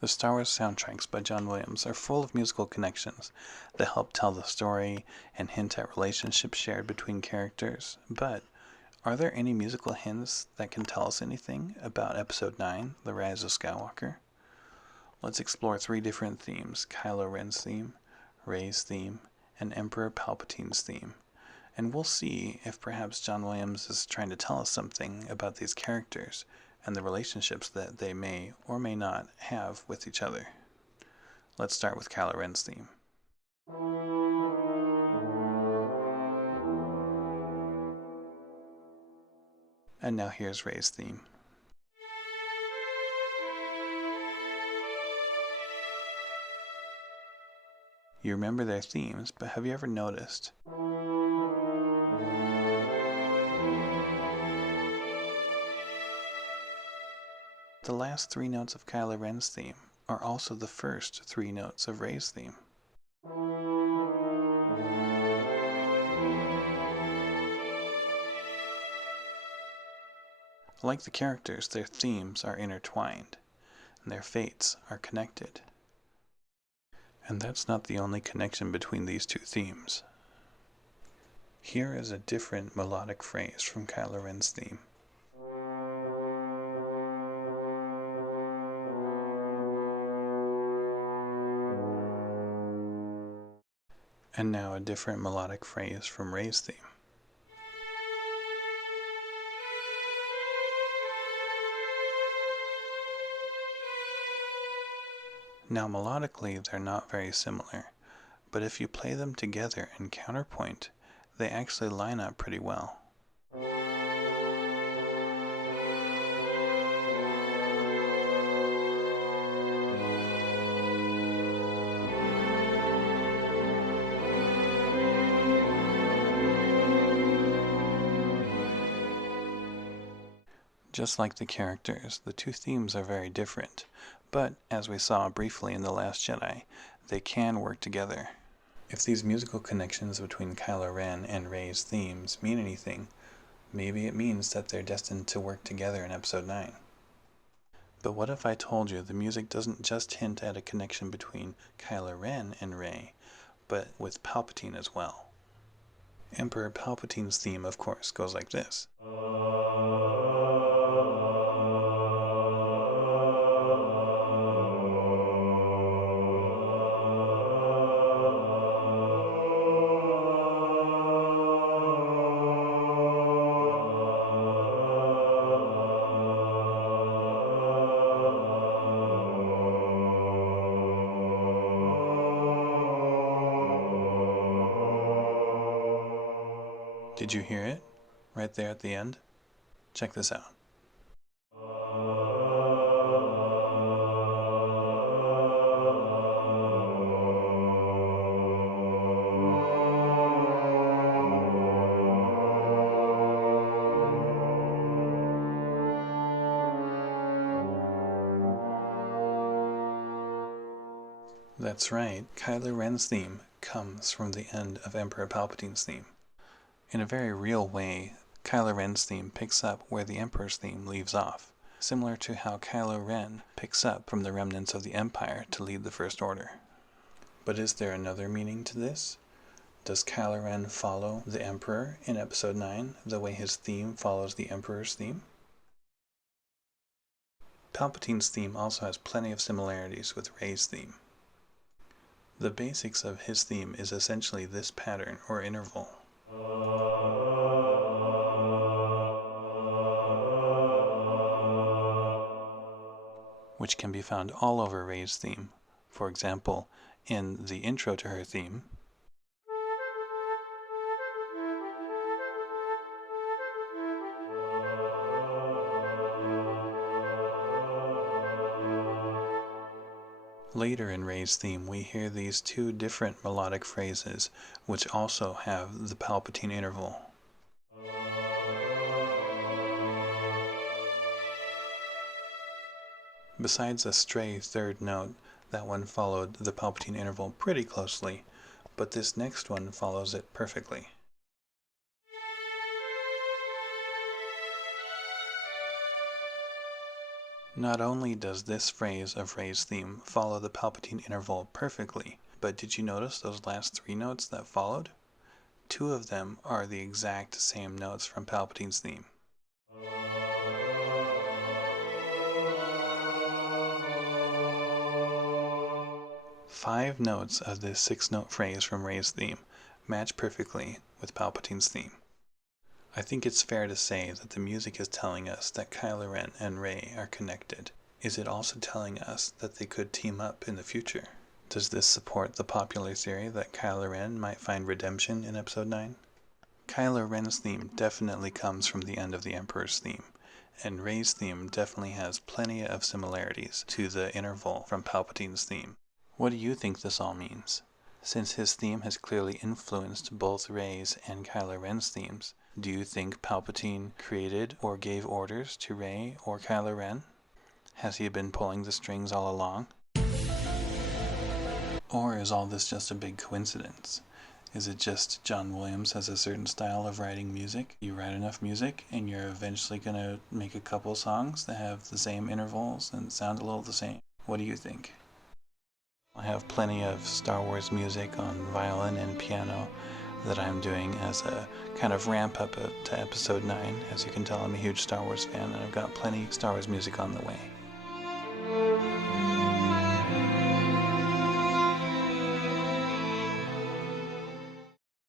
The Star Wars soundtracks by John Williams are full of musical connections that help tell the story and hint at relationships shared between characters. But are there any musical hints that can tell us anything about Episode 9, The Rise of Skywalker? Let's explore three different themes: Kylo Ren's theme, Rey's theme, and Emperor Palpatine's theme. And we'll see if perhaps John Williams is trying to tell us something about these characters and the relationships that they may or may not have with each other. Let's start with Kylo Ren's theme. And now here's Rey's theme. You remember their themes, but have you ever noticed the last three notes of Kylo Ren's theme are also the first three notes of Rey's theme? Like the characters, their themes are intertwined, and their fates are connected. And that's not the only connection between these two themes. Here is a different melodic phrase from Kylo Ren's theme. And now a different melodic phrase from Rey's theme. Now melodically they're not very similar, but if you play them together in counterpoint, they actually line up pretty well. Just like the characters, the two themes are very different, but as we saw briefly in The Last Jedi, they can work together. If these musical connections between Kylo Ren and Rey's themes mean anything, maybe it means that they're destined to work together in Episode 9. But what if I told you the music doesn't just hint at a connection between Kylo Ren and Rey, but with Palpatine as well? Emperor Palpatine's theme, of course, goes like this. Did you hear it? Right there at the end? Check this out. That's right, Kylo Ren's theme comes from the end of Emperor Palpatine's theme. In a very real way, Kylo Ren's theme picks up where the Emperor's theme leaves off, similar to how Kylo Ren picks up from the remnants of the Empire to lead the First Order. But is there another meaning to this? Does Kylo Ren follow the Emperor in Episode 9 the way his theme follows the Emperor's theme? Palpatine's theme also has plenty of similarities with Rey's theme. The basics of his theme is essentially this pattern or interval. Which can be found all over Rey's theme. For example, in the intro to her theme, later in Rey's theme we hear these two different melodic phrases which also have the Palpatine interval. Besides a stray third note, that one followed the Palpatine interval pretty closely, but this next one follows it perfectly. Not only does this phrase of Rey's theme follow the Palpatine interval perfectly, but did you notice those last 3 notes that followed? 2 of them are the exact same notes from Palpatine's theme. Five notes of this 6-note phrase from Rey's theme match perfectly with Palpatine's theme. I think it's fair to say that the music is telling us that Kylo Ren and Rey are connected. Is it also telling us that they could team up in the future? Does this support the popular theory that Kylo Ren might find redemption in Episode 9? Kylo Ren's theme definitely comes from the end of the Emperor's theme, and Rey's theme definitely has plenty of similarities to the interval from Palpatine's theme. What do you think this all means? Since his theme has clearly influenced both Rey's and Kylo Ren's themes, do you think Palpatine created or gave orders to Rey or Kylo Ren? Has he been pulling the strings all along? Or is all this just a big coincidence? Is it just John Williams has a certain style of writing music? You write enough music and you're eventually going to make a couple songs that have the same intervals and sound a little the same. What do you think? I have plenty of Star Wars music on violin and piano that I'm doing as a kind of ramp up to Episode 9. As you can tell, I'm a huge Star Wars fan, and I've got plenty of Star Wars music on the way.